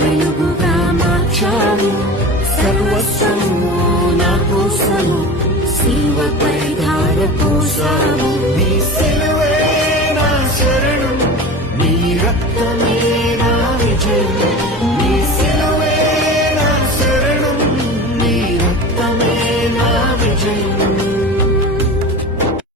వెలుగుగా మార్చావు. సర్వస్వము నా కోసము శిలువపై ధార పోసావు. నీ సిలువే నా శరణం, నీ రక్తమే